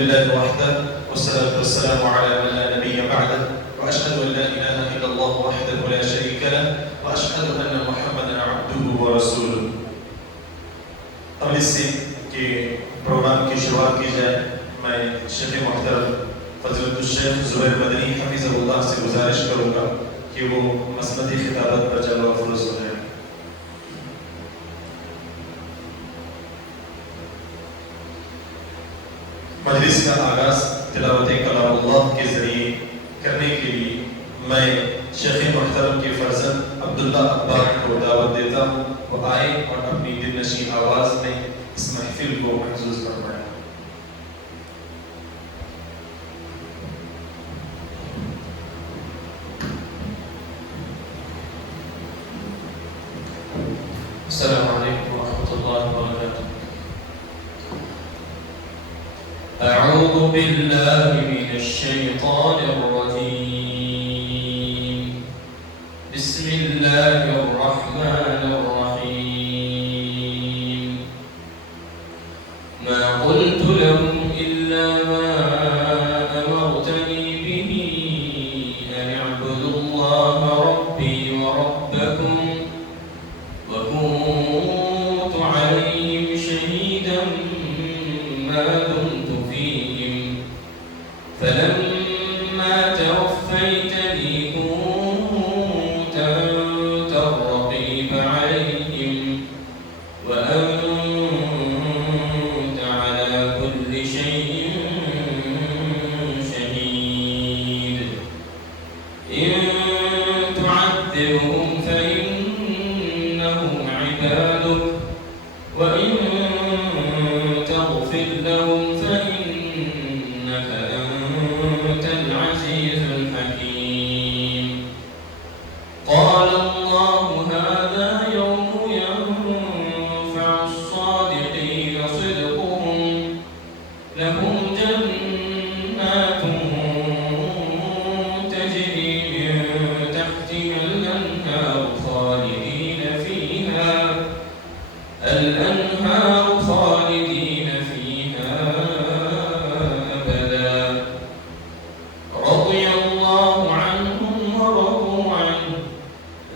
لله وحده والصلاة والسلام على من لا نبي بعده وأشهد أن لا إله إلا الله وحده لا شريك له وأشهد أن محمدا عبده ورسوله. قبل اس سے کہ پروگرام کی شروعات کی جائے میں شیخ محترم فضیلت الشیخ زبیر مدنی حفظہ اللہ سے گزارش کروں گا کہ وہ مسندی خطابت پر جلوہ افروز ہو جائے. مجلس کا آغاز تلاوت کلام اللہ کے ذریعے کرنے کے لیے میں شیخ محترم کے فرزند عبداللہ عباد کو دعوت دیتا ہوں وہ آئے اور اپنی دل نشین آواز میں اس محفل کو محظوظ فرمائیں. السلام علیکم ورحمۃ اللہ وبرکاتہ. اعوذ باللہ من الشیطان الرجیم. بسم اللہ الرحمن الرحیم. ما قلت لهم إلا ما أمرتني به أن اعبدوا الله ربي وربكم وكنت عليهم شهيدا ما دمت فيهم فلما توفيتني كنت أنت الرقيب عليهم وأنت على كل شيء شهيد. إن تعذبهم فإنهم عبادك وإن تغفر لهم فإنك أنت العزيز الحكيم. قال الله هذا يوم ينفع الصادقين صدقهم لهم جنات تجري من تحتها الأنهار خالدين فيها أبدا رضي الله عنهم ورضوا عنه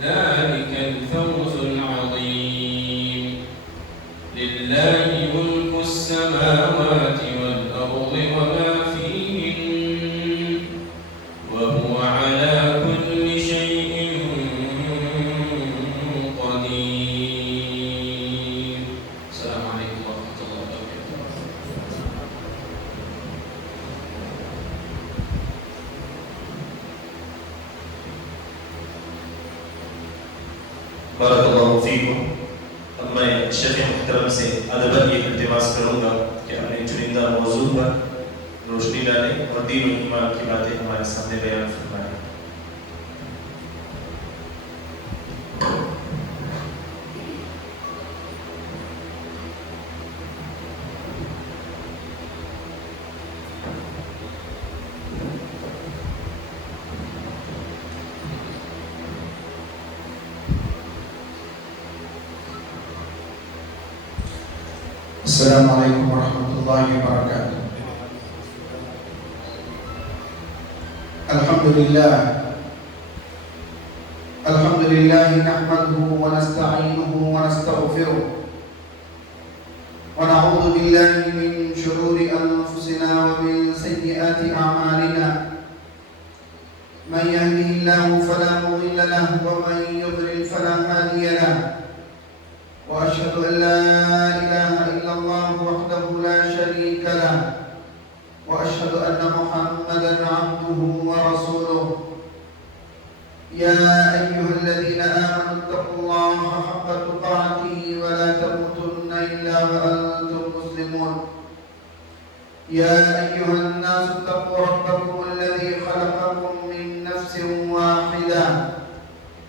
ذلك الفوز العظيم. لله ملك السماوات والأرض وما فيهن وهو على كل شيء قدير. السلام عليكم ورحمة الله وبركاته. بارک اللہ فیکم. اب میں شیخ محترم سے ادباً یہ التماس کروں گا کہ اپنے چنندہ موضوع پر روشنی ڈالیں اور دین و ایمان کی باتیں ہمارے سامنے بیان فرمائیں. السلام علیکم ورحمۃ اللہ وبرکاتہ. الحمد للہ نحمده ونستعینه ونستغفره ونعوذ باللہ من شرور انفسنا ومن سیئات اعمالنا. من يهده الله فلا مضل له ومن يضلل فلا هادي له. وأشهد أن لا إله إلا الله وحده لا شريك له وأشهد أن محمدا عبده ورسوله. يا أيها الذين آمنوا اتقوا الله حق تقاته ولا تموتن إلا وأنتم مسلمون. يا أيها الناس اتقوا ربكم الذي خلقكم من نفس واحدة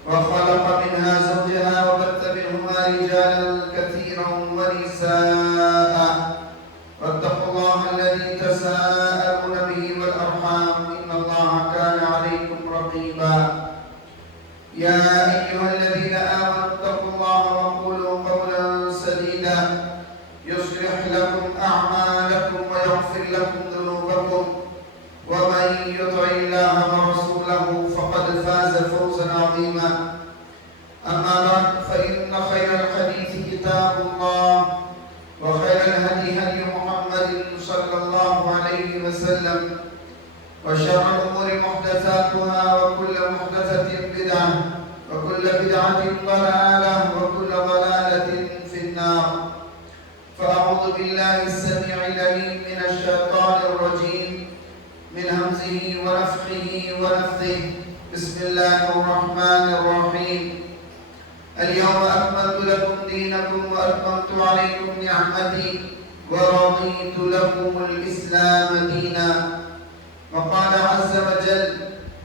وخلق منها زوجها وبث منهما رجالا كثيرا ونساء واتقوا الله الذي تساءلون به والأرحام إن الله كان عليكم رقيبا. يا أيها الذين آمنوا اتقوا الله وقولوا قولا سديدا يصلح لكم أعمالكم ويغفر لكم ذنوبكم الهدي هدي محمد صلى الله عليه وسلم وشر الأمور محدثاتها وكل محدثة بدعة وكل بدعة ضلالة وكل ضلالة في النار. فأعوذ بالله السميع العليم من الشيطان الرجيم من همزه ونفخه ونفثه. بسم الله الرحمن الرحيم. اليوم أكملت لكم دينكم وأتممت عليكم نعمتي ورضيت لكم الإسلام دينا. وقال عز وجل: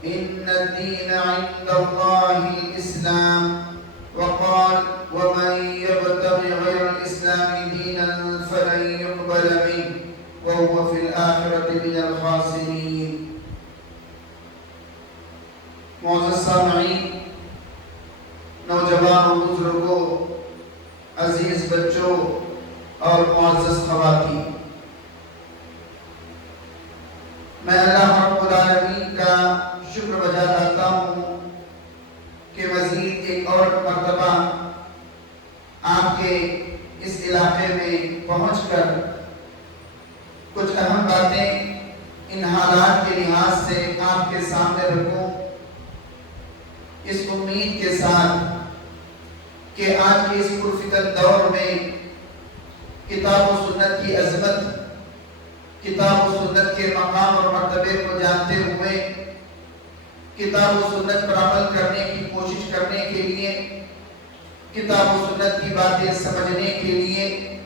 إن الدين عند الله الإسلام. وقال: ومن يبتغي غير الإسلام دينا فلن يقبل منه وهو في الآخرة من الخاسرين. معزز سامعین، نوجوانوں، بزرگوں، عزیز بچوں اور معزز خواتین، میں اللہ رب العالمین کا شکر بجا لاتا ہوں کہ مزید ایک اور مرتبہ آپ کے اس علاقے میں پہنچ کر کچھ اہم باتیں ان حالات کے لحاظ سے آپ کے سامنے رکھوں، اس امید کے ساتھ کہ آج کے اس پرفتن دور میں کتاب و سنت کی عظمت، کتاب و سنت کے مقام اور مرتبے کو جانتے ہوئے کتاب و سنت پر عمل کرنے کی کوشش کرنے کے لیے، کتاب و سنت کی باتیں سمجھنے کے لیے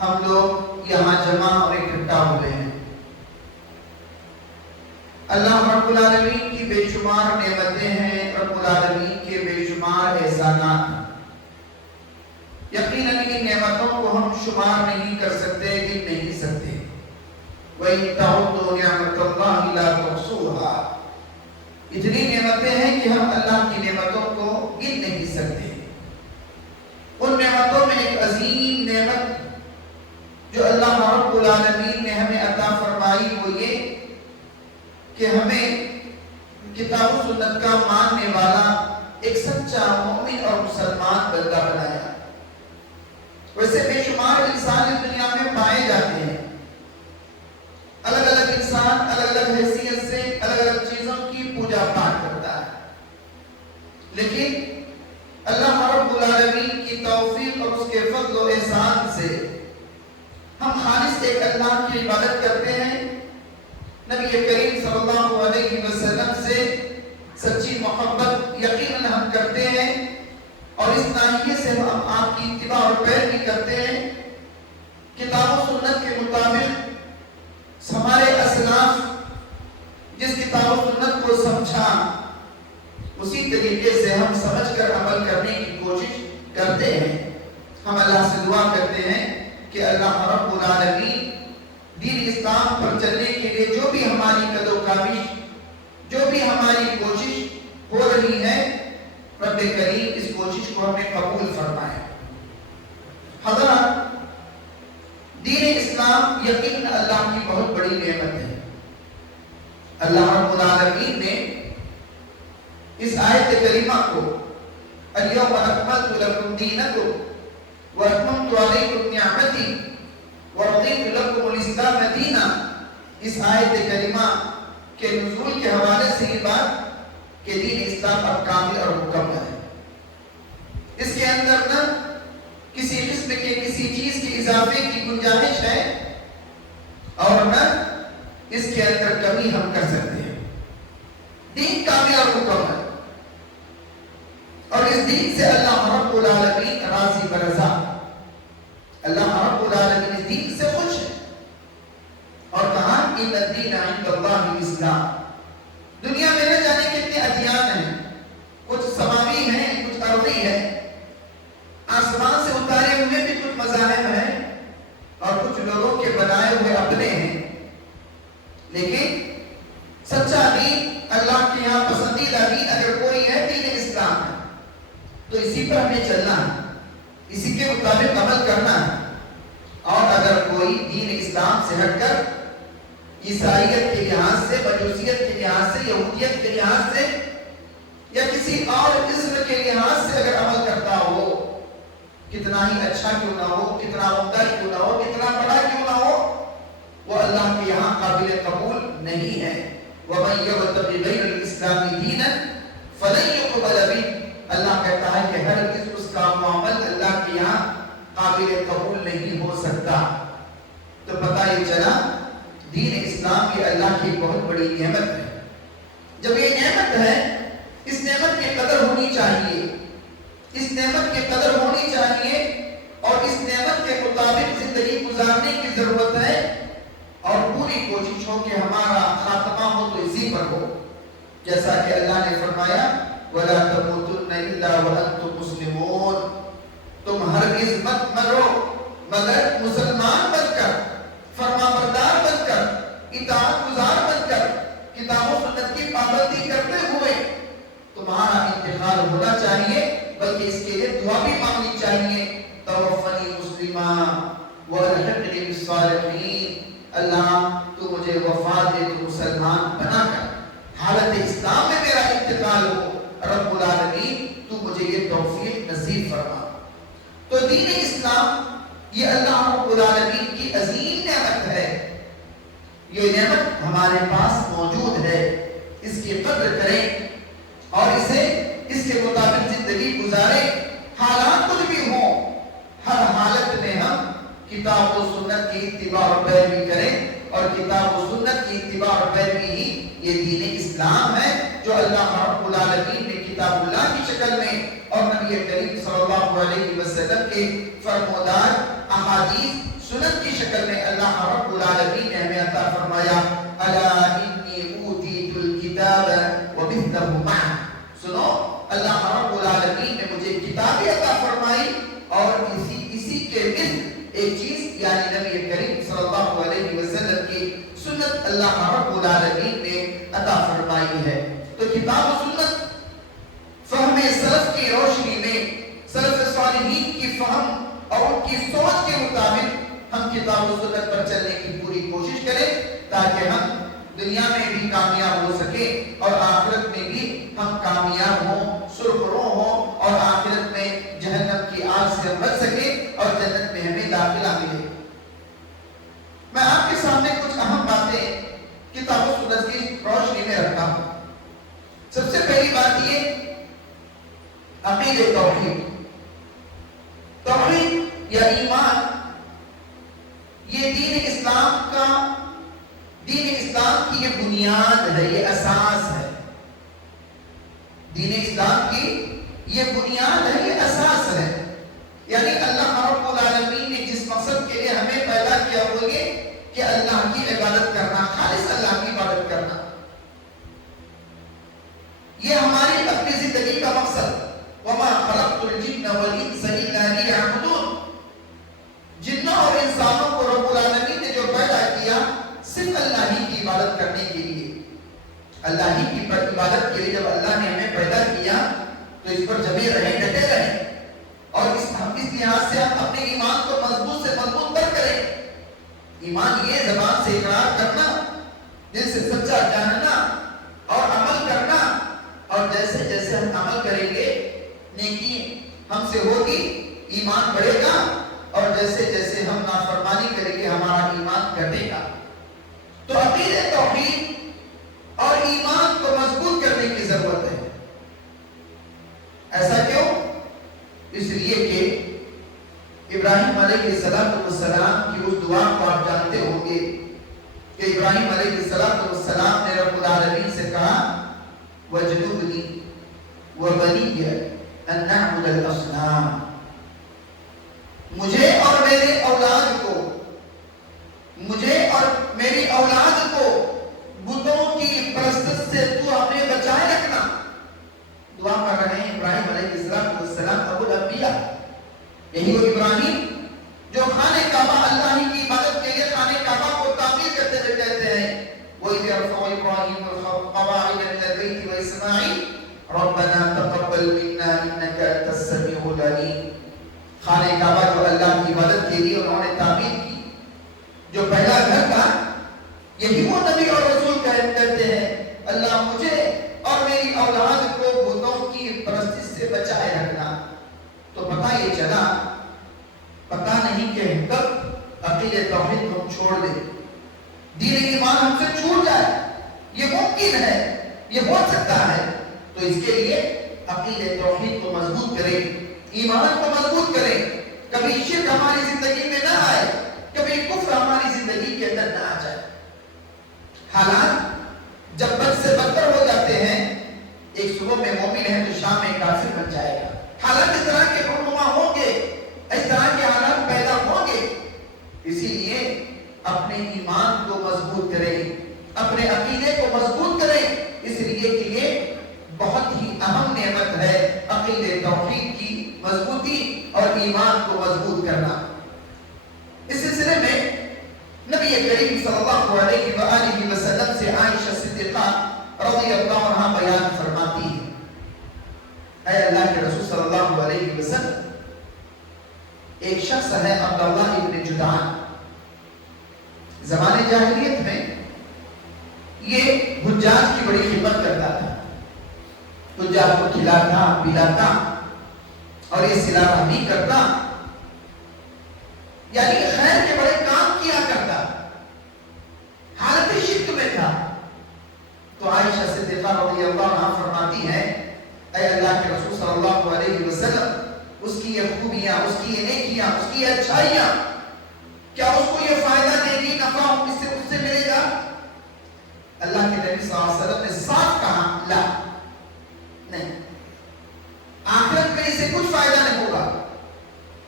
ہم لوگ یہاں جمع اور اکٹھا ہوئے ہیں۔ اللہ رب العالمین کی بے شمار نعمتیں ہیں، رب العالمین کے بے شمار احسانات ہیں۔ یقیناً ان نعمتوں کو ہم شمار نہیں کر سکتے، گن نہیں سکتے۔ وَإِن تَعُدُّوا نِعْمَتَ اللَّهِ لَا تُحْصُوهَا۔ اتنی نعمتیں ہیں کہ ہم اللہ کی نعمتوں کو گن نہیں سکتے۔ ان نعمتوں میں ایک عظیم نعمت جو اللہ رب العالمین نے ہمیں عطا فرمائی وہ یہ کہ ہمیں کتاب و سنت کا ماننے والا ایک سچا مومن اور مسلمان بندہ بنایا۔ ویسے بے شمار انسان اس دنیا میں پائے جاتے ہیں، الگ الگ انسان الگ الگ حیثیت سے الگ الگ چیزوں کی پوجا پاٹ کرتا ہے، لیکن اللہ رب العالمین کی توفیق اور اس کے فضل و احسان سے ہم خالص ایک اللہ کی عبادت کرتے ہیں، نبی کریم صلی اللہ علیہ وسلم سے سچی محبت یقیناً ہم کرتے ہیں، اور اس ناحیے سے ہم آپ کی اتباع اور پیروی کرتے ہیں۔ کتاب و سنت کے مطابق ہمارے اسلاف جس کتاب و سنت کو سمجھا اسی طریقے سے ہم سمجھ کر عمل کرنے کی کوشش کرتے ہیں۔ ہم اللہ سے دعا کرتے ہیں کہ اللہ رب العالمین دین اسلام پر چلنے کے لیے جو بھی ہماری قد و کاوش، جو بھی ہماری کوشش ہو رہی ہے، رب کریم اس کوشش کو ہمیں قبول فرمائے۔ حضرات، دین اسلام یقین اللہ کی بہت بڑی نعمت ہے۔ اللہ رب العالمین نے اس آیت کریمہ کو اليوم اکملت لکم دینکم واتممت علیکم نعمتی ورضیت لکم الاسلام دینا، اس آیت کریمہ کے نزول کے حوالے سے یہ بات کہ دین اسلام اب کامل اور مکمل ہے۔ اس کے اندر نہ کسی قسم کے کسی چیز کے اضافے کی گنجائش ہے اور نہ اس کے اندر کمی ہم کر سکتے ہیں۔ دین کامل اور مکمل، اور اس دین سے اللہ رب العالمین راضی برضا، اللہ رب العالمین اس دین سے خوش ہے۔ اور کہا ان الدین عند اللہ الاسلام۔ دنیا میں نہ جانے کتنے ادیان ہیں، کچھ سماوی ہیں، کچھ ارضی ہیں، آسمان سے اتارے ہوئے بھی کچھ مذاہب ہیں اور کچھ لوگوں کے بنائے ہوئے اپنے ہیں، لیکن سچا دین اللہ کے یہاں پسندیدہ دین اگر کوئی ہے دین اسلام ہے، تو اسی پر ہمیں چلنا ہے، اسی کے مطابق عمل کرنا ہے۔ اور اگر کوئی دین اسلام سے ہٹ کر عیسائیت کے لحاظ سے، مجوسیت کے لحاظ سے، یہودیت کے لحاظ سے یا کسی اور قسم کے لحاظ سے اگر عمل کرتا ہو، کتنا ہی اچھا کیوں نہ ہو، کتنا عمدہ کیوں نہ ہو، کتنا بڑا وَمَن يَبْتَغِ غَيْرَ الْإِسْلَامِ دِينًا فَلَن يُقْبَلَ مِنْهُ، اللہ کہتا ہے کہ ہرگز اس کا معامل اللہ کے یہاں قابل قبول نہیں ہو سکتا۔ تو پتہ یہ چلا دین اسلام یہ اللہ کی بہت بڑی نعمت ہے۔ جب یہ نعمت ہے، اس نعمت کی قدر ہونی چاہیے، اس نعمت کی قدر ہونی چاہیے اور اس نعمت کے مطابق زندگی گزارنے کی ضرورت ہے، اور پوری کوشش ہو کہ ہمارا خاتمہ ہو تو اسی پر ہو، جیسا کہ اللہ نے فرمایا وَلَا تَمُوتُنَّ إِلَّا وَأَنْتُمْ مُسْلِمُونَ، تم ہرگز مت مرو مگر مسلمان بن کر، فرما بردار بن کر، اطاعت گزار بن کر، کتاب و سنت کی پابندی کرتے ہوئے تمہارا انتقال ہونا چاہیے، بلکہ اس کے لیے دعا بھی مانگنی چاہیے، توفنی مسلما والحقنی بالصالحین، اللہ تو مجھے وفات دے، تو مسلمان بنا کر حالت اسلام میں میرا انتقال ہو، رب العالمین تو مجھے یہ توفیق نصیب فرما۔ تو دین اسلام یہ اللہ رب العالمین کی عظیم نعمت ہے، یہ نعمت ہمارے پاس موجود ہے، اس کی قدر کریں اور اس کے مطابق زندگی گزاریں، حالات کچھ بھی ہوں، ہر حالت میں ہم کتاب و سنت کی اتباع اور پیروی کریں، اور کتاب و سنت کی اتباع اور پیروی ہی یہ دین اسلام ہے جو اللہ رب العالمین نے کتاب اللہ کی شکل میں اور نبی کریم صلی اللہ علیہ وسلم کے فرمودار احادیث سنت کی شکل میں اللہ رب العالمین نے ہمیں عطا فرمایا۔ الا انی اوتیت الکتاب ومثلہ معہ، سنو اللہ رب العالمین نے مجھے کتاب عطا فرمائی اور اسی کے مثل ایک چیز یعنی نبی کریم صلی اللہ علیہ وسلم کی سنت اللہ رب العالمین نے عطا فرمائی ہے۔ تو کتاب و سنت فہم سلف کی روشنی میں، سلف صالحین کی فہم اور ان کی سوچ کے مطابق ہم کتاب و سنت پر چلنے کی پوری کوشش کریں، تاکہ ہم دنیا میں بھی کامیاب ہو سکے اور آخرت میں بھی ہم کامیاب ہوں، سرخرو ہوں، اور آخرت میں جہنم کی آگ سے بچ سکے اور جنت میں ہمیں داخلہ ملے۔ میں آپ کے سامنے کچھ اہم باتیں کتاب و سنت کی روشنی میں رکھتا ہوں۔ سب سے پہلی بات یہ عقیدہ توحید، توحید یا ایمان، یہ دین اسلام کی یہ بنیاد ہے، یہ اساس ہے، دین اسلام کی یہ بنیاد ہے، یہ اساس ہے۔ یعنی اللہ رب العالمین نے جس مقصد کے لیے ہمیں پیدا کیا وہ یہ کہ اللہ کی عبادت کرنا، خالص اللہ کی عبادت کرنا، یہ ہماری اپنی زندگی کا مقصد۔ وما خلقت الجن والانس الا ليعبدون، جنوں اور انسانوں کو رب العالمین نے جو پیدا کیا صرف اللہ ہی کی عبادت کرنے کے لیے، اللہ ہی کی عبادت کے لیے جب اللہ نے ہمیں پیدا کیا تو اس پر جمے رہیں، ڈٹے رہیں، اور اس لحاظ سے ہم اپنے ایمان کو مضبوط سے مضبوط پر کریں۔ ایمان یہ زبان سے اقرار کرنا، دل سے سچا جاننا اور عمل کرنا، اور جیسے جیسے ہم عمل کریں گے نیکی ہم سے ہوگی، ایمان بڑھے گا، اور جیسے جیسے ہم نافرمانی کریں گے ہمارا ایمان گھٹے گا۔ تو عقیدہ توحید اور ایمان کو مضبوط کرنے کی ضرورت ہے۔ ایسا کیوں؟ اس لیے کہ ابراہیم علیہ السلام کی اس دعا کو آپ جانتے ہوں گے کہ ابراہیم علیہ السلام نے رب العالمین سے کہا وَجْنُبْنِي وَبَنِيَّ أَن نَعْبُدَ الْأَصْنَامَ، مجھے اور میرے اولاد کو، مجھے اور میری اولاد کو بتوں کی پرستش سے تو ہمیں بچائے رکھنا۔ دعا کر رہے ہیں ابراہیم علیہ السلام ابو الانبیاء، یہی وہ ابراہیم جو خانہ کعبہ، اللہ ہی کی عبادت کے لیے خانہ کعبہ کو تعمیر کرتے ہوئے کہتے ہیں وَإِذْ يَرْفَعُ إِبْرَاهِيمُ الْقَوَاعِدَ مِنَ الْبَيْتِ وَإِسْمَاعِيلُ رَبَّنَا تَقَبَّلْ مِنَّا إِنَّكَ أَنْتَ السَّمِيعُ الْعَلِيمُ۔ خانہ کعبہ جو اللہ کی عبادت کے لیے انہوں نے تعمیر کی، جو پہلا گھر تھا، یہی وہ نبی اور رسول کہتے ہیں اللہ مجھے اور میری اولاد کو بتوں کی پرستش سے بچائے رکھنا۔ تو پتہ یہ چلا، پتہ نہیں کہ کب عقیدہ توحید کو ہم چھوڑ دیں، دین ایمان ہم سے چھوٹ جائے، یہ ممکن ہے، یہ ہو سکتا ہے، تو اس کے لیے عقیدہ توحید کو مضبوط کریں، ایمان کو مضبوط کریں، کبھی شرک ہماری زندگی میں نہ آئے، کبھی کفر ہماری زندگی کے اندر نہ آ جائے۔ حالات جب بد سے بدتر ہو جاتے ہیں، ایک صبح میں مومن ہے تو شام میں کافر بن جائے گا۔ حالات اس طرح کے رونما ہوں گے، اس طرح کے حالات پیدا ہوں گے، اسی لیے اپنے ایمان کو مضبوط کریں، اپنے عقیدے کو مضبوط کریں، اس لیے کہ یہ بہت ہی اہم نعمت ہے عقیدہ توحید کی مضبوطی اور ایمان کو مضبوط کرنا۔ اس سلسلے میں نبی کریم صلی اللہ علیہ وآلہ وسلم سے عائشہ صدیقہ رضی اللہ عنہ بیان فرماتی ہے، اے اللہ کے رسول صلی اللہ علیہ وسلم، ایک شخص ہے عبداللہ ابن جدعان، زمانے جاہلیت میں یہ حجاج کی بڑی خدمت کرتا تھا، حجاج کو کھلاتا پلاتا اور یہ صلہ رحمی کرتا، یعنی خیر کے بڑے کام کیا کرتا، حالت شرک میں تھا۔ تو عائشہ صدیقہ رضی اللہ عنہ فرماتی ہے، اے اللہ کے رسول صلی اللہ علیہ وسلم، اس کی یہ خوبیاں، اس کی یہ نیکیاں، اس کی یہ اچھائیاں، کیا اس کو یہ فائدہ دے گی، نفع اس سے ملے گا؟ اللہ کے نبی صلی اللہ علیہ وسلم نے صاف کہا، لا، نہیں، آخرت میں اسے کچھ فائدہ نہیں ہوگا۔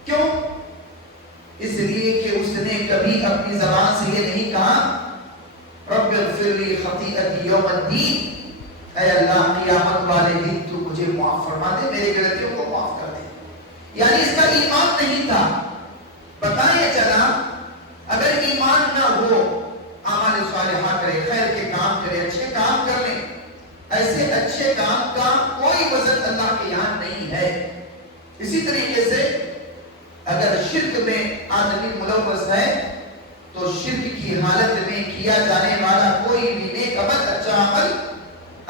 کیوں؟ اس لیے کہ اس نے کبھی اپنی زبان سے یہ نہیں کہا رب اغفر لی خطیئتی یوم الدین، اے اللہ قیامت والے دن تو مجھے معاف فرما دے، میرے غلطیوں کو معاف کر دے۔ یعنی اس کا ایمان نہیں تھا۔ پتہ یہ چلا اگر ایمان نہ ہو، اعمال صالحہ کرے، خیر کے کام کرے، اچھے کام کر لیں، ایسے اچھے کام کا کوئی وزن اللہ کے یہاں نہیں ہے۔ اسی طریقے سے اگر شرک میں آدمی ملوث ہے تو شرک کی حالت میں کیا جانے والا کوئی بھی نیک عمل، اچھا عمل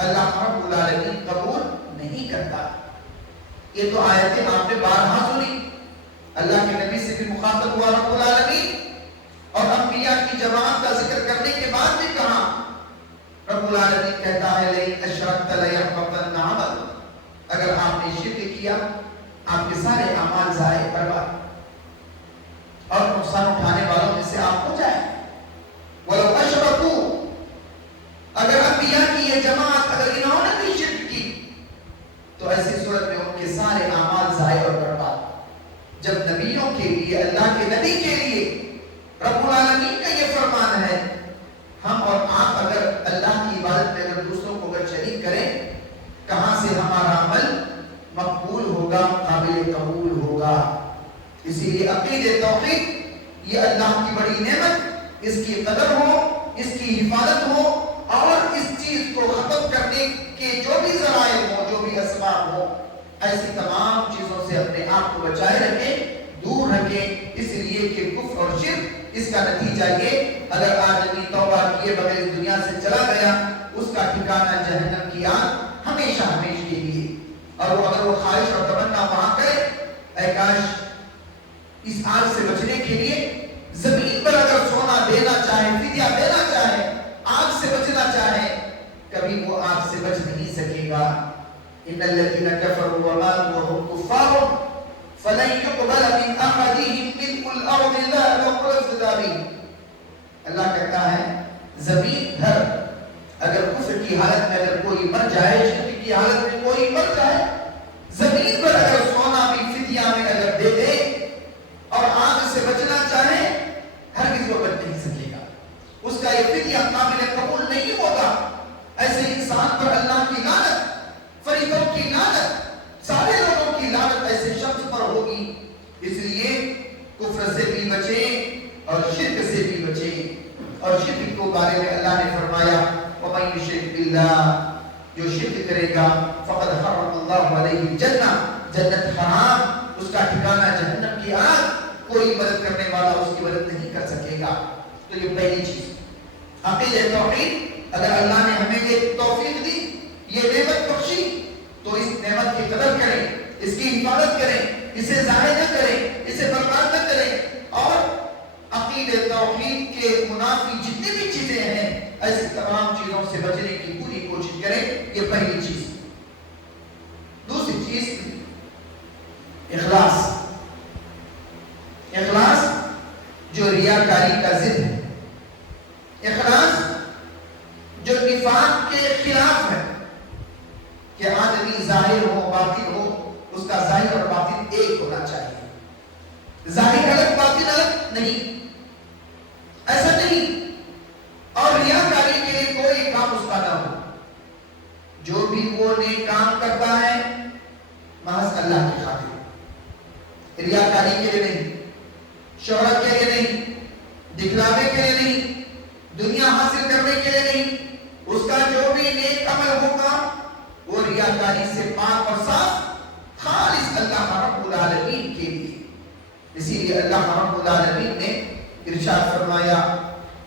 اللہ رب العالمین قبول نہیں کرتا۔ یہ تو آیتیں آپ نے بارہا سنی، اللہ کے نبی سے بھی مخاطب ہوا رب العالمین، اور انبیاء کی جماعت کا ذکر کرنے کے بعد بھی کہا، رب العالمین کہتا ہے لئن اشرکت لیحبطن عملک، اگر آپ نے شرک کیا آپ کے سارے اعمال ضائع برباد اور نقصان اٹھانے والوں میں سے آپ ہو جائیں۔ وَلَوْ أَشْرَكُوا، اگر انبیاء کی یہ جماعت اگر انہوں نے بھی شرک کی تو ایسی صورت میں ان کے سارے اعمال ضائع اور برباد۔ جب نبیوں کے لیے، اللہ کے نبی کے لیے رب العالمین کا یہ فرمان ہے، ہم اور آپ اگر اللہ کی عبادت میں اگر دوسروں کو اگر شریک کریں، کہاں سے ہمارا عمل مقبول ہوگا، قابل قبول ہوگا؟ اسی لیے عقیدہ توحید یہ اللہ کی بڑی نعمت، اس کی قدر ہو، اس کی حفاظت ہو، اور اس چیز کو ختم کرنے کے جو بھی ذرائع ہوں، جو بھی اسباب ہوں، ایسی تمام چیزوں سے اپنے آپ کو بچائے رکھیں، دور رکھیں۔ اس لیے کہ کفر اور شرک، اس کا نتیجہ یہ، اگر آدمی توبہ کیے بغیر اس دنیا سے چلا گیا، اس کا ٹھکانہ جہنم کی آگ ہمیشہ ہمیشہ کے لیے۔ اور وہ اگر وہ خواہش اور تمنا وہاں کرے، اے کاش اس آگ سے بچنے کے لیے زمین پر اگر سونا دینا چاہے، فدیہ دینا چاہے، آگ سے بچنا چاہے، کبھی وہ آگ سے بچ نہیں سکے گا۔ ان الذين كفروا وماتوا وهم كفار فلن يقبل من احدهم ملء الارض ذهبا ولا فضة۔ اللہ کہتا ہے زمین دھر اگر کفر کی حالت میں اگر کوئی مر جائے، شرک کی حالت میں کوئی مر جائے، زمین پر اگر سونا بھی فدیہ میں اگر دے دے اور آگ سے بچنا چاہے، ہرگز وہ بچ نہیں سکے گا، اس کا یہ فدیہ قابل قبول نہیں ہوگا۔ ایسے انسان پر اللہ کی لعنت، فریقوں کی لعنت، سارے لوگوں کی لعنت ایسے شخص پر ہوگی۔ اس لیے کفر سے بھی بچیں اور شرک سے بھی بچیں۔ اور شرک کو بارے میں اللہ نے فرمایا وَمَن يُشْرِكْ بِاللَّهِ، جو شرک کرے گا فقد حرم اللہ علیہ الجنہ، جنت حرام، اس کا ٹھکانہ جہنم کی آگ، کوئی مدد کرنے والا اس کی مدد نہیں کر سکے گا۔ تو یہ پہلی چیز عقیدہ توحید، اگر اللہ نے ہمیں یہ توفیق دی، یہ نعمت بخشی، تو اس نعمت کی قدر کریں، اس کی حفاظت کریں، اسے ضائع نہ کریں، اسے برباد نہ کریں، اور عقیدہ توحید کے منافی جتنی بھی چیزیں ہیں ایسی تمام چیزوں سے بچنے کی پوری کوشش کریں. یہ پہلی چیز. دوسری چیز اخلاص. اخلاص جو ریاکاری کا ضد ہے. اخلاص جو نفاق کے خلاف ہے کہ آدمی ظاہر ہو باطن ہو اس کا ظاہر اور باطن ایک ہونا چاہیے. ظاہر الگ باطن الگ نہیں, ایسا نہیں. اور ریاکاری کے لیے کوئی کام اس کا نہ ہو. جو بھی وہ نیک کام کرتا ہے محض اللہ کی خاطر, ریاکاری کے لیے نہیں, شہرت کے لیے نہیں, دکھلاوے کے لیے نہیں, دنیا حاصل کرنے کے لیے نہیں. اس کا جو بھی نیک عمل ہوگا وہ ریاکاری سے پاک اور صاف خالص اللہ رب العالمین کے لیے. اسی لیے اللہ رب العالمین نے ارشاد فرمایا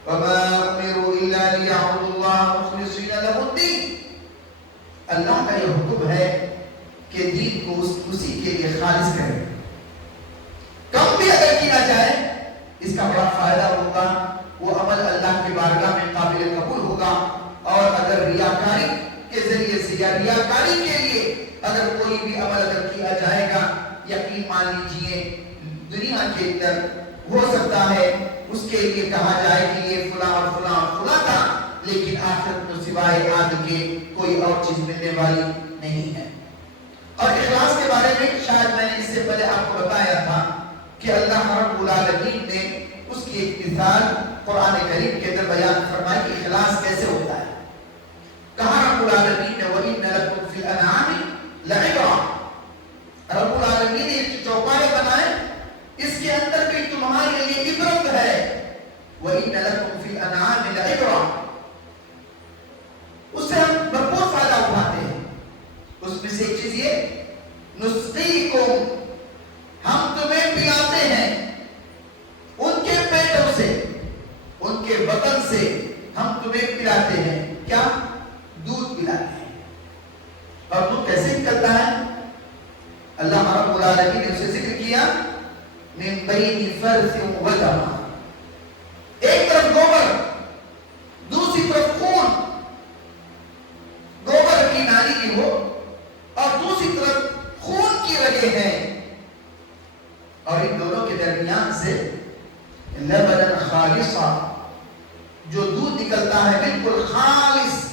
وَمَا أُمِرُوا إِلَّا لِيَعْبُدُوا اللَّهَ مُخْلِصِينَ لَهُ الدِّينَ. اللہ کا یہ حکم ہے کہ دین کو اسی کے لیے خالص کریں. کم بھی اگر کیا جائے اس کا بڑا فائدہ ہوگا, وہ عمل اللہ کی بارگاہ میں قابل قبول ہوگا. اور اگر ریاکاری کے ذریعے سے یا ریاکاری کے لیے اگر کوئی بھی عمل اگر کیا جائے گا, یقین مان لیجیے دنیا کے اندر ہو سکتا ہے اس کے لیے کہا جائے کہ یہ فلاں اور فلاں اور فلاں تھا, لیکن آخرت میں سوائے آگ کے کوئی اور چیز ملنے والی نہیں ہے. اور اخلاص کے بارے میں شاید میں نے اس سے پہلے آپ کو بتایا تھا کہ اللہ رب العالمین نے اس کی ایک مثال قرآن کریم کے اندر بیان فرمائی کہ اخلاص کیسے ہوتا ہے. کہا رب العالمین نے وَإِنَّ لَكُمْ فِي الْأَنْعَامِ لَعِبْرَةً. رب العالمین نے ایک چوپائے بنائے, اس کے اندر بھی تمہارے لیے عبرت ہے. وَإِنَّ لَكُمْ فِي الْأَنْعَامِ لَعِبْرَةً. اس سے ہم بھرپور فائدہ اٹھاتے ہیں. اس میں سے ایک چیز یہ نُسْقِيكُمْ, ہم تمہیں پلاتے ہیں ان کے پیٹوں سے, ان کے بدن سے ہم تمہیں پلاتے ہیں. کیا؟ دودھ پلاتے ہیں. اور دودھ کیسے نکلتا ہے؟ اللہ رب العالمین نے اسے ذکر کیا من بین فرث و دم. ایک طرف گوبر, دوسری طرف خون. گوبر کی نالی کی ہو اور دوسری طرف خون کی رگیں ہیں, اور ان دونوں کے درمیان سے لبن خالصا, جو دودھ نکلتا ہے بالکل خالص,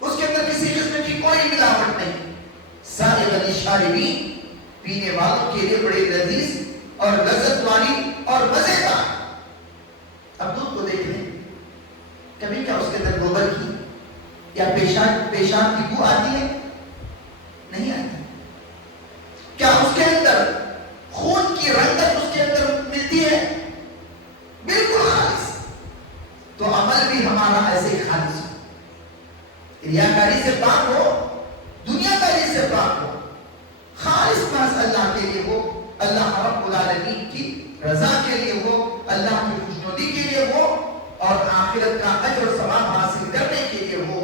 اس کے اندر کسی قسم کی کوئی ملاوٹ نہیں. سائغ للشاربین, پینے والوں کے لیے بڑی لذیذ اور لذت والی اور مزیدار. اب دودھ کو دیکھ لیں, کبھی کیا اس کے اندر گوبر کی یا پیشاب کی بو آتی ہے؟ نہیں آتی. کیا اس کے اندر خون کی رنگت اس کے اندر ملتی ہے؟ بالکل خالص. تو عمل بھی ہمارا ایسے ہی خالص ہو, ریاکاری سے پاک ہو, دنیا داری سے پاک ہو, خالص محض اللہ کے لیے ہو, اللہ رب العالمین کی رضا کے لیے ہو, اللہ کی خوشنودی کے لیے ہو, اور آخرت کا اجر و ثواب حاصل کرنے کے لیے ہو.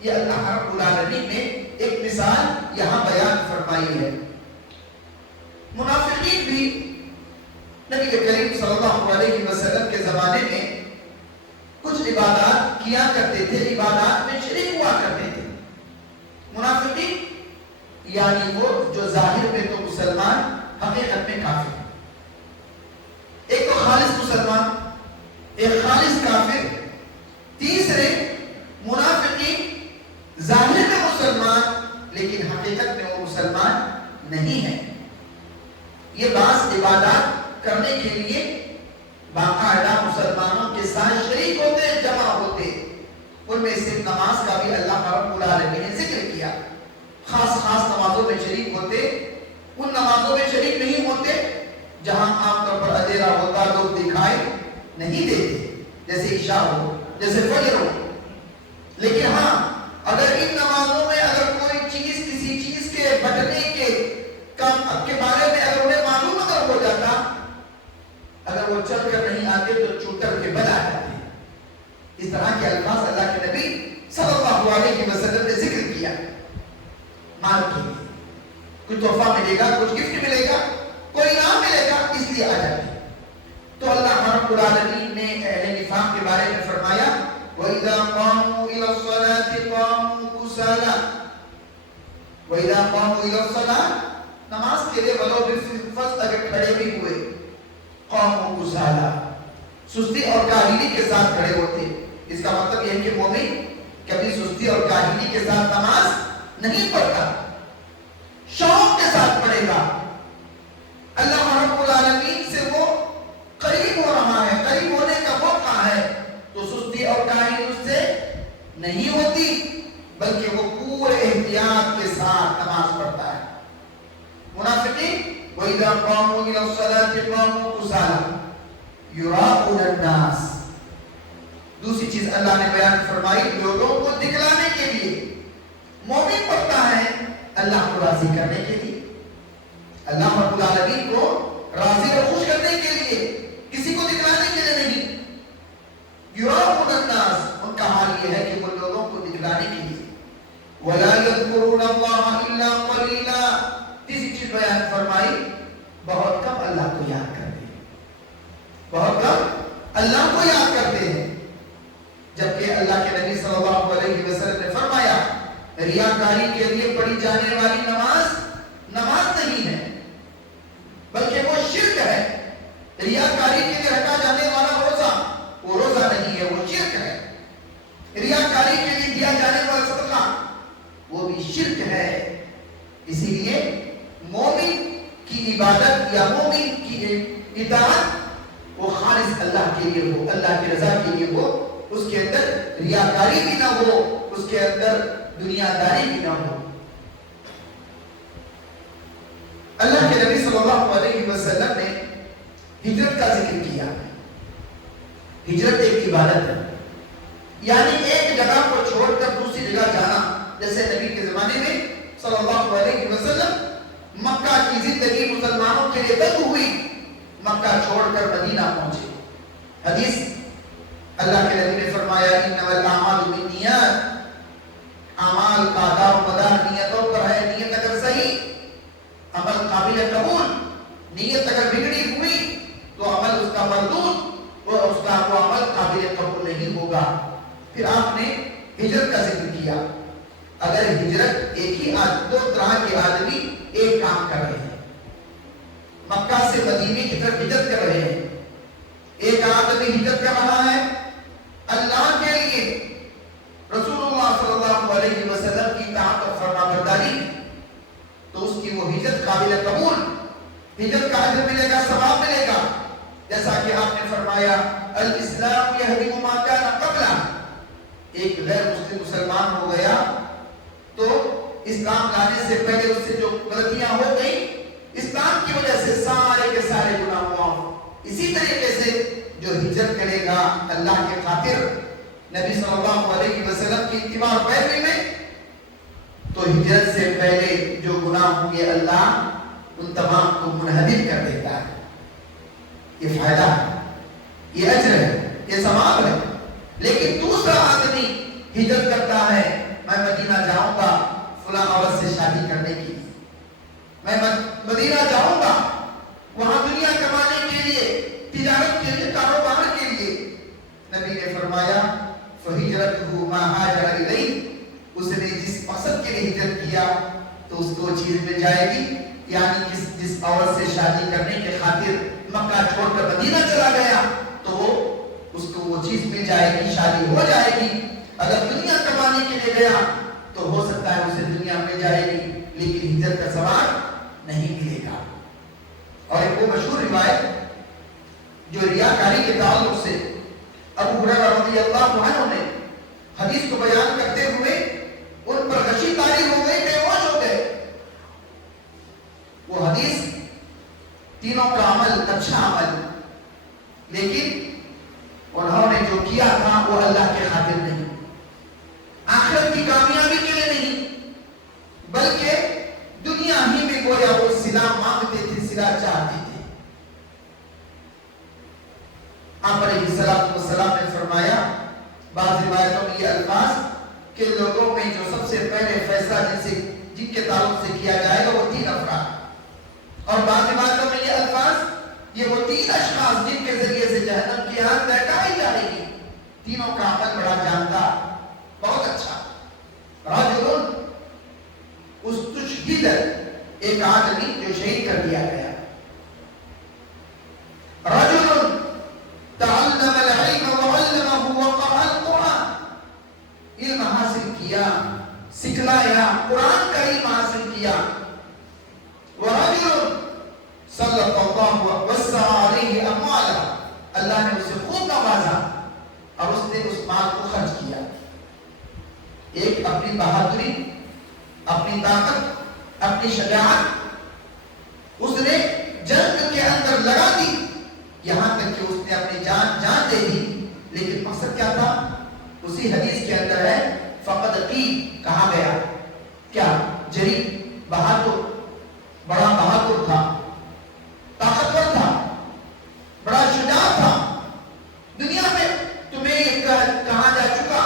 یہ اللہ رب العالمین نے ایک مثال یہاں بیان فرمائی ہے. منافقین بھی نبی کریم صلی اللہ علیہ وسلم کے زمانے میں کچھ عبادات کیا کرتے تھے, عبادات میں شریک ہوا کرتے تھے. منافقین یعنی وہ جو ظاہر میں تو مسلمان حقیقت میں کافر. ایک تو خالص مسلمان, ایک خالص کافر. تیسرے منافقین ظاہر میں مسلمان لیکن حقیقت میں وہ مسلمان نہیں ہے. یہ بعض عبادات کرنے کے لیے باقاعدہ مسلمانوں کے ساتھ شریک ہوتے, جمع ہوتے. ان میں سے نماز کا بھی اللہ رب العالمین نے ذکر کیا. خاص نمازوں میں شریک ہوتے, ان نمازوں میں شریک نہیں ہوتے جہاں عام طور پر اندھیرا ہوتا, لوگ دکھائی نہیں دیتے, جیسے عشاء ہو, جیسے فجر ہو. لیکن ہاں اگر ان نمازوں میں اگر کوئی چیز کسی چیز کے بٹنے کے بارے میں اگر انہیں معلوم اگر ہو جاتا, اگر وہ چل کر نہیں آتے تو چوٹر کے بل آ جاتے. اس طرح کے الفاظ اللہ کے نبی صلی اللہ علیہ وسلم نے ذکر کیا. مال کے لیے کوئی تحفہ ملے گا, کچھ گفٹ ملے گا, کوئی انعام ملے گا, اس لیے آ جاتے. تو اللہ رب العالمین نے اہل نفاق کے بارے میں فرمایا وَإِذَا قَامُوا إِلَى الصَّلَاةِ قَامُوا كُسَالَى وَإِذَا قَامُوا إِلَى الصَّلَاةِ نماز کے لیے ولو بالفرض اگر کھڑے بھی ہوئے قَامُوا كُسَالَى سستی اور کاہلی کے ساتھ کھڑے ہوتے. اس کا مطلب یہ ہے کہ مومن کبھی سستی اور کاہلی کے ساتھ نماز نہیں پڑھتا، شوق کے ساتھ پڑھے گا. اللہ رب العالمین سے وہ قریب ہو رہا ہے، قریب ہونے کا موقع ہے، تو سستی اور کاہلی اس سے نہیں ہوتی، بلکہ وہ پورے احتیاط کے ساتھ نماز پڑھتا ہے. منافقین وَإِذَا قَامُوا إِلَى الصَّلَاةِ قَامُوا كُسَالَى يُرَاءُونَ النَّاسَ. دوسری چیز اللہ نے بیان فرمائی لوگوں کو دکھلانے کے لیے. مومن پڑھتا ہے اللہ کو راضی کرنے کے لیے، اللہ رب العالمین کو راضی اور خوش کرنے کے لیے، کسی کو دکھلانے کے لیے نہیں. یُرَاءُونَ النَّاسَ ان کا حال یہ ہے کہ وہ لوگوں کو دکھلانے کے لیے. وَلَا يَذْكُرُونَ اللَّهَ إِلَّا قَلِيلًا. تیسری چیز بیان فرمائی بہت کم اللہ کو یاد کرتے ہیں، بہت کم اللہ کو یاد کرتے ہیں. جبکہ اللہ کے نبی صلی اللہ علیہ وسلم نے فرمایا ریاکاری کے لیے پڑھی جانے والی نماز نماز نہیں ہے بلکہ وہ شرک ہے. ریاکاری کے لیے رکھا جانے والا روزہ وہ روزہ نہیں ہے، وہ شرک ہے. ریاکاری کے لیے دیا جانے والا صدقہ وہ بھی شرک ہے. اسی لیے مومن کی عبادت یا مومن کی اطاعت وہ خالص اللہ کے لیے ہو، اللہ کی رضا کے لیے ہو، اس کے اندر ریاکاری بھی نہ ہو، اس کے اندر دنیا داری بھی نہ ہو. اللہ کے نبی صلی اللہ علیہ وسلم نے ہجرت کا ذکر کیا. ہجرت ایک عبادت ہے، یعنی ایک جگہ کو چھوڑ کر دوسری جگہ جانا. جیسے نبی کے زمانے میں صلی اللہ علیہ وسلم مکہ کی زندگی مسلمانوں کے لیے بند ہوئی، مکہ چھوڑ کر مدینہ پہنچے. حدیث اللہ کے نبی نے فرمایا انما الاعمال بالنیات، اعمال کا دار و مدار نیتوں پر ہے. نیت اگر صحیح عمل قابل قبول، نیت اگر بگڑی ہوئی تو عمل اس کا مردود اور اس کا وہ عمل قابل قبول نہیں ہوگا. پھر آپ نے ہجرت کا ذکر کیا. اگر ہجرت ایک ہی دو طرح کے آدمی ایک کام کر رہے ہیں، مکہ سے مدینے کی طرف ہجرت کر رہے ہیں. ایک آدمی ہجرت کر رہا ہے اللہ کے لیے، رسول اللہ صلی اللہ علیہ وسلم کی اطاعت اور فرمانبرداری، تو اس کی وہ ہجرت قابل قبول، ہجرت کا اجر ملے گا، ثواب ملے گا. جیسا کہ آپ نے فرمایا الاسلام یہدم ما کان قبلہ. ایک غیر مسلم مسلمان ہو گیا تو اسلام لانے سے پہلے اس سے جو غلطیاں ہو گئی اسلام کی وجہ سے سارے کے سارے گناہ معاف. اسی طریقے سے جو ہجرت کرے گا اللہ کے خاطر نبی صلی اللہ علیہ وسلم کی اتباع و پیروی میں، تو ہجرت سے پہلے جو گناہ ہوں گے اللہ ان تمام کو منہدم کر دیتا ہے. یہ فائدہ ہے، یہ اجر ہے، یہ ثواب ہے. لیکن دوسرا آدمی ہجرت کرتا ہے میں مدینہ جاؤں گا فلاں عورت سے شادی کرنے کے لیے، میں مدینہ جاؤں گا وہاں دنیا کمانے کے لیے، تجارت کے لیے، کاروبار کے لیے. نبی نے فرمایا فَهِجْرَتُهُ مَا هَاجَرَ إِلَيْهِ. اس نے جس مقصد کے لیے ہجرت کیا تو اس کو چیز مل جائے گی. یعنی جس عورت سے شادی کرنے کے خاطر مکہ چھوڑ کر مدینہ چلا گیا تو اس کو وہ چیز مل جائے گی، شادی ہو جائے گی. اگر دنیا کمانے کے لیے گیا تو ہو سکتا ہے اسے دنیا مل جائے گی لیکن ہجرت کا ثواب نہیں ملے گا. اور ایک وہ مشہور روایت جو ریاکاری کے تعلق سے ابو ہریرہ رضی اللہ عنہ نے حدیث کو بیان کرتے ہوئے ان پر غشی طاری ہو گئی، بے ہوش ہو گئے. وہ حدیث تینوں کا عمل اچھا عمل، لیکن انہوں نے جو کیا تھا وہ اللہ کے خاطر نہیں، آخرت کی کامیابی کے لیے نہیں، بلکہ دنیا ہی میں گویا وہ صلہ مانگتے تھے، صلہ چاہتے تھے. آپ علیہ السلام نے فرمایا بعض روایتوں میں یہ الفاظ کہ لوگوں میں جو سب سے پہلے فیصلہ جن کے تعلق سے کیا جائے گا وہ 3 افراد، اور بعض روایتوں میں یہ الفاظ یہ وہ 3 اشخاص جن کے ذریعے سے جہنم کی آگ بہکائی جائے گی. تینوں کا عمل بڑا جاندار، بہت اچھا. رجل استشہد، ایک آدمی جو شہید کر دیا گیا. رجل تعلم العلم وعلمه وقرأ القرآن، علم حاصل کیا، سکھلایا، قرآن کا علم حاصل کیا. ورجل صلى الله وسع عليه اموالا، اللہ نے اسے خوب نوازا اور اس نے اس مال کو خرچ کیا. ایک اپنی بہادری، اپنی طاقت، اپنی شجاعت اس نے جنگ کے اندر لگا دی، یہاں تک کہ اس نے اپنی جان دے دی. لیکن مقصد کیا تھا؟ اسی حدیث کے اندر ہے فقد قیل، کہا گیا کیا جری بہادر، بڑا بہادر تھا، طاقتور تھا، بڑا شجاع تھا. دنیا میں تمہیں یہ کہا جا چکا.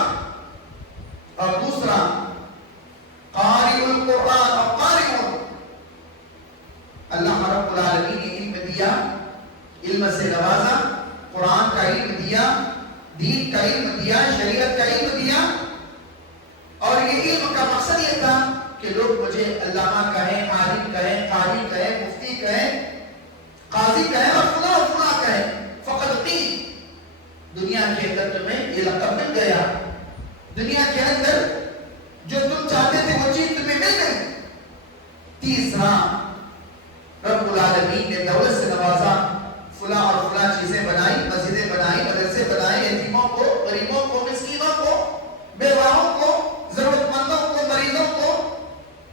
اور دوسرا قاری القرآن اور قاری، اللہ رب العالمین نے علم دیا، علم سے نوازا، قرآن کا علم دیا، دین کا علم دیا، شریعت کا علم دیا. اور یہ علم کا مقصد یہ تھا کہ لوگ مجھے علامہ کہیں، عالم کہیں، قاری کہیں، مفتی کہیں، قاضی کہیں اور فلاں فلاں کہیں. فقط قیل، دنیا کے اندر تمہیں یہ لقب مل گیا، دنیا کے اندر جو تم چاہتے تھے وہ چیز تمہیں مل گئی. تیسرا رب العالمین نے دولت سے نوازا، فلاں اور فلاں چیزیں بنائی، مسجدیں بنائی، مدرسے بنائے، یتیموں کو، غریبوں کو، مسکینوں کو، بیواؤں کو، ضرورت مندوں کو، مریضوں کو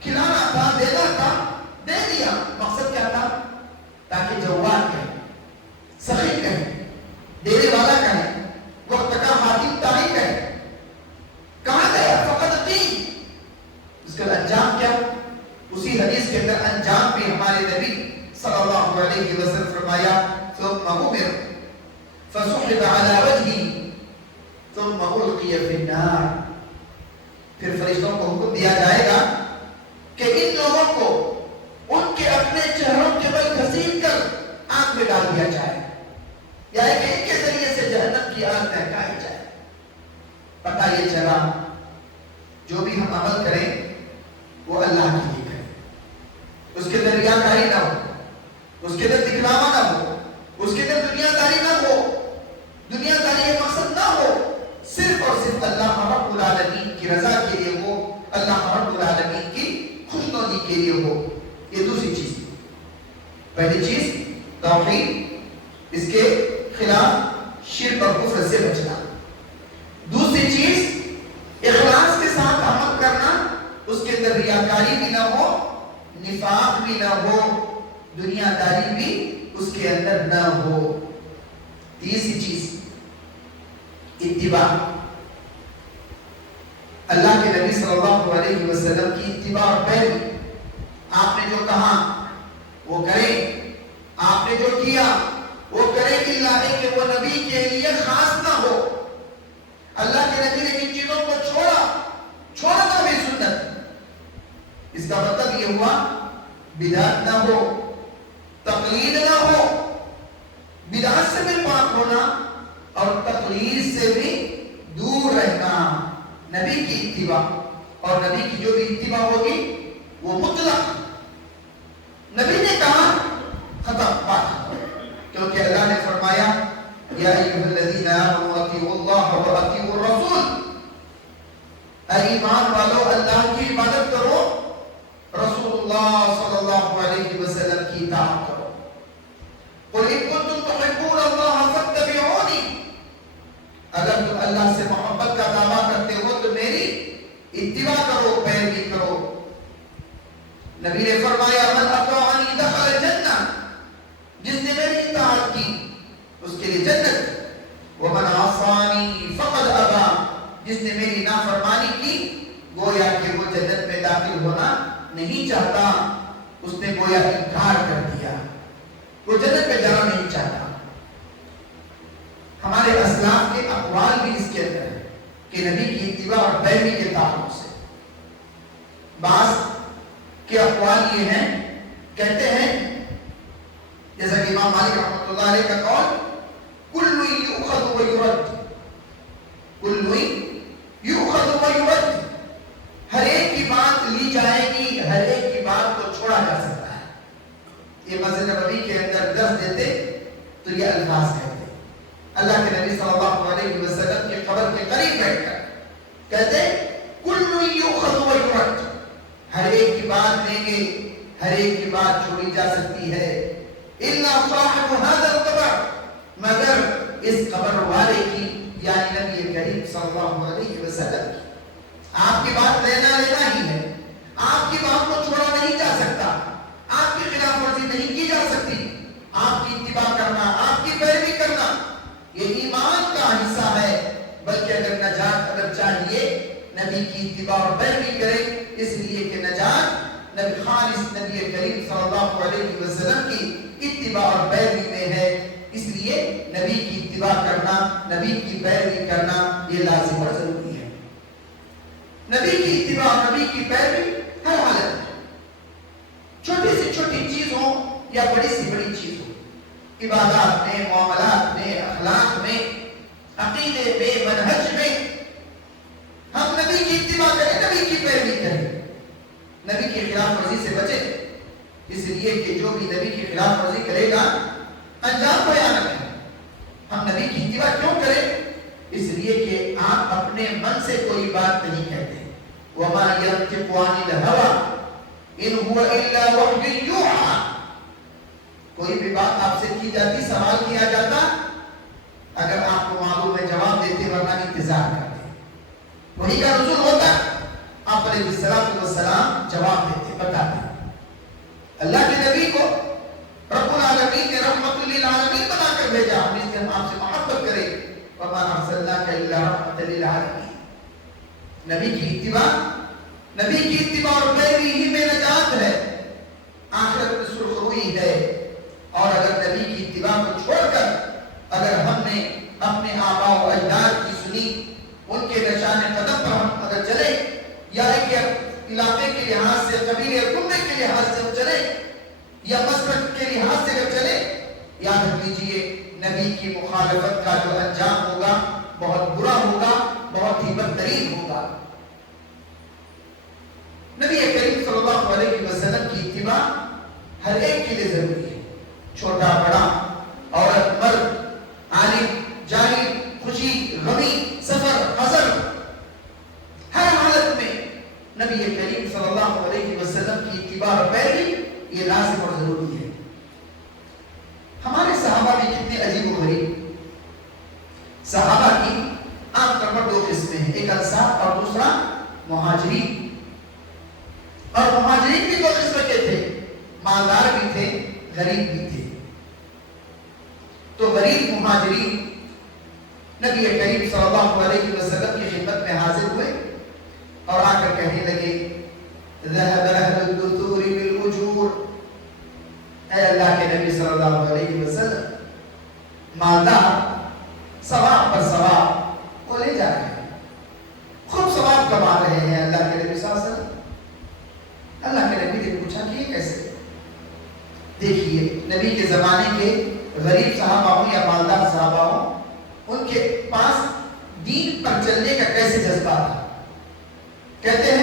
کھلانا تھا، دینا تھا، دے دیا. مقصد کیا تھا؟ تاکہ جواد کہیں، سخی کہیں، دینے والا کہیں، وقت کا حاکم طاغی کہیں. کہاں گیا؟ فقط قیل. اس کا انجام کیا؟ اسی حدیث کے اندر انجام بھی ہمارے نبی صلی اللہ علیہ وسلم فرمایا ثم امر فسحب على وجهه ثم القي في النار. پھر فرشتوں کو حکم دیا جائے گا کہ ان لوگوں کو ان کے اپنے چہروں کے بل گھسیٹ کر آگ میں ڈال دیا جائے، یا کہ ان کے ذریعے سے جہنم کی آگ دہکائی جائے. پتہ یہ چلا جو بھی ہم عمل کریں وہ اللہ کے لیے کریں، اس کے اندر ریاکاری نہ ہو، اس کے اندر دکھلاوا نہ ہو، اس کے اندر دنیا داری نہ ہو، دنیا داری کا مقصد نہ ہو، صرف اور صرف اللہ رب العالمین کی رضا کے لیے ہو، اللہ رب العالمین کی خوشنودی کے لیے ہو. یہ دوسری چیز. پہلی چیز توحید، اس کے خلاف شرک اور کفر سے بچنا. دوسری چیز اخلاص کے ساتھ عمل کرنا، اس کے اندر ریاکاری بھی نہ ہو، نفاق بھی نہ ہو، دنیا داری بھی اس کے اندر نہ ہو. تیسری چیز اتباع، اللہ کے نبی صلی اللہ علیہ وسلم کی اتباع اور پیروی. آپ نے جو کہا وہ کریں، آپ نے جو کیا وہ کریں، اللہ ہے کہ وہ نبی کے لیے خاص نہ ہو. اللہ کے نبی نے جن چیزوں کو چھوڑنا بھی سنت. اس کا مطلب یہ ہوا بدعت نہ ہو، تقلید نہ ہو. بدعت سے بھی پاک ہونا اور تقلید سے بھی دور رہنا. نبی کی اتباع، اور نبی کی جو بھی اتباع ہوگی وہ مطلق. نبی نے کہا ختم، بات ختم. کیونکہ اللہ نے فرمایا یا ایھا الذین آمنوا اطیعوا اللہ واطیعوا الرسول، اے ایمان والو اللہ کی عبادت کرو، رسول اللہ صلی اللہ علیہ وسلم کی اطاعت کرو. قل ان کنتم تحبون اللہ فاتبعونی، اگر تم اللہ سے محبت کا دعویٰ کرتے ہو تو میری اتباع کرو، پیروی کرو. نبی نے فرمایا من اطاعنی دخل الجنہ، جس نے میری اطاعت کی اس کے لیے جنت. ومن عصانی فقد ابا، جس نے میری نافرمانی کی گویا کہ وہ جنت میں داخل ہونا نہیں چاہتا، اس نے گویا انکار کر دیا، وہ جنت میں جانا نہیں چاہتا. ہمارے اسلاف کے اقوال بھی اس کے اندر ہے کہ نبی کی اتباع اور پیروی کے تعلق سے. بعض کے اقوال یہ ہیں، کہتے ہیں جیسا کہ امام مالک رحمۃ اللہ علیہ کا قول کل یؤخذ و یرد، کل یؤخذ و یرد، ہر ایک کی بات لی جائے گی، ہر ایک کی بات کو چھوڑا جا سکتا ہے۔ یہ مسجد نبوی کے اندر درس دیتے تو یہ الفاظ کہتے، اللہ کے نبی صلی اللہ علیہ وسلم کی قبر کے قریب بیٹھ کر کہتے کل یؤخذ و یرد، ہر ایک کی بات لیں گے، ہر ایک کی بات چھوڑی جا سکتی ہے، الا صاحب هذا القبر، مگر اس قبر والے کی یعنی نبی کریم صلی اللہ علیہ وسلم کی۔ آپ کی بات لینا ہی ہے، آپ کی بات کو چھوڑا نہیں جا سکتا، آپ کی خلاف ورزی نہیں کی جا سکتی، آپ کی اتباع کرنا، آپ کی پیروی کرنا یہ ایمان کا حصہ ہے۔ بلکہ اگر نجات اگر چاہیے نبی کی اتباع اور پیروی کرے، اس لیے کہ نجات نبی خالص نبی کریم صلی اللہ علیہ وسلم کی اتباع اور پیروی میں ہے، اس لیے نبی کی اتباع کرنا، نبی کی پیروی کرنا یہ لازم اور ضروری ہے۔ نبی کی اتباع، نبی کی پیروی ہر حالت میں، چھوٹی سے چھوٹی چیز ہو یا بڑی سے بڑی چیز ہو، عبادات میں، معاملات میں، اخلاق میں، عقیدے میں، منہج میں، ہم نبی کی اتباع کریں، نبی کی پیروی کریں، نبی کی خلاف ورزی سے بچیں، اس لیے کہ جو بھی نبی کی خلاف ورزی کرے گا انجام بیان ہے۔ ہم نبی کی اتباع کیوں کریں؟ اس لیے کہ آپ اپنے من سے کوئی بات نہیں کہتے، وما ينطق عن الهوى ان هو الا وحي يوحى، کوئی بھی بات آپ سے کی جاتی، سوال کیا جاتا، اگر آپ کو معلوم ہے جواب دیتے، ورنہ انتظار کرتے، وحی کا نزول ہوتا، آپ علیہ السلام جواب دیتے، بتاتے۔ اللہ کے نبی کو رب العالمین نے رحمت للعالمین بنا کر بھیجا، ہم اس سے آپ سے محبت کریں، وما ارسلناک الا رحمت للعالمین۔ نبی کی اتباع، نبی کی اتباع اور پیروی ہی میں نجات ہے، آخرت میں سرخروئی ہے۔ اور اگر نبی کی اتباع کو چھوڑ کر اگر ہم نے اپنے آباء و اجداد کی سنی، ان کے نشان قدم پر ہم اگر چلے، یا ایک علاقے کے لحاظ سے، قبیلے اور کنبے کے لحاظ سے ہم چلے، یا مسلک کے لحاظ سے اگر چلے، یاد رکھ لیجئے نبی کی مخالفت کا جو انجام ہوگا بہت برا ہوگا، بہت ہی بدترین ہوگا۔ نبی کریم صلی اللہ علیہ وسلم کی اتباع ہر ایک کے لیے ضروری ہے، چھوٹا بڑا، عورت مرد، عالم جاہل، خوشی غمی، سفر حضر، ہر حالت میں نبی کریم صلی اللہ علیہ وسلم کی اتباع اور پیروی یہ لازم اور ضروری ہے۔ ہمارے صحابہ بھی کتنے عجیب و غریب، صحابہ کی عام طور پر دو قسمیں ہیں، ایک انصار اور دوسرا مہاجرین، اور مہاجرین بھی دو قسم کے تھے، مالدار بھی تھے، غریب بھی تھے۔ تو غریب مہاجرین نبی کریم صلی اللہ علیہ وسلم کی خدمت میں حاضر ہوئے اور آ کر کہنے لگے ذهب اهل الدثور بالاجور، اے اللہ کے نبی صلی اللہ علیہ وسلم، مالدار ثواب پر ثواب وہ لے جا رہے ہیں، خوب ثواب کما رہے ہیں اللہ کے نبی صلی اللہ علیہ وسلم۔ اللہ کے نبی نے پوچھا کہ یہ کیسے؟ دیکھیے نبی کے زمانے کے غریب صحابہ ہوں یا مالدار صحابہ ہوں، ان کے پاس دین پر چلنے کا کیسے جذبہ تھا۔ کہتے ہیں